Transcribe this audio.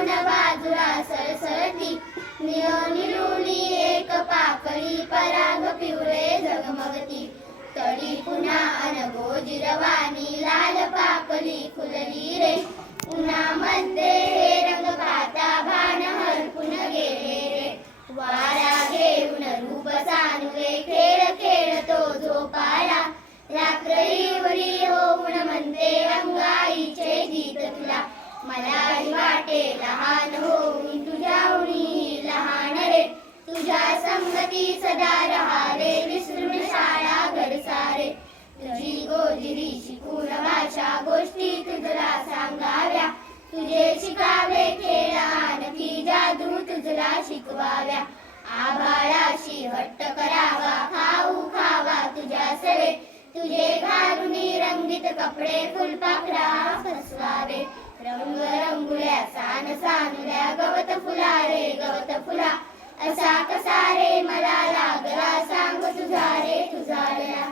न बाजूला सरसरती, निळूनी एक पाकळी पराग पिवळे झगमगती. तळी पुन्हा अनगोजिरवाणी लाल पाकळी खुलली रे, उन्हामध्ये हे रंग पाहता भान हरपून गेले रे. वारा घेऊन रूप सानुले खेळ खेळतो झोपाला, रात्रईवरी होऊन म्हणते अंगाईचे गीत तुला. मलाही वाटे लहान होऊन तुझ्याहूनही लहान रे, तुझ्या संगती सदा रहावे विसरून शाळा घर सारे. तुझी गोजिरी शिकून भाषा गोष्टी तुझला सांगाव्या, तुझे शिकावे खेळ आणखी जादू तुझला शिकवाव्या. आभाळाशी हट्ट करावा खाऊ खावा तुझ्या सवे, तुझे घालूनी रंगीत कपडे फुलपाखरा फसवावे. रंग रंगुळ्या सान सानुल्या गवत फुला रे गवत फुला, असा कसा रे मला लागला सांग तुझा रे तुझा लळा.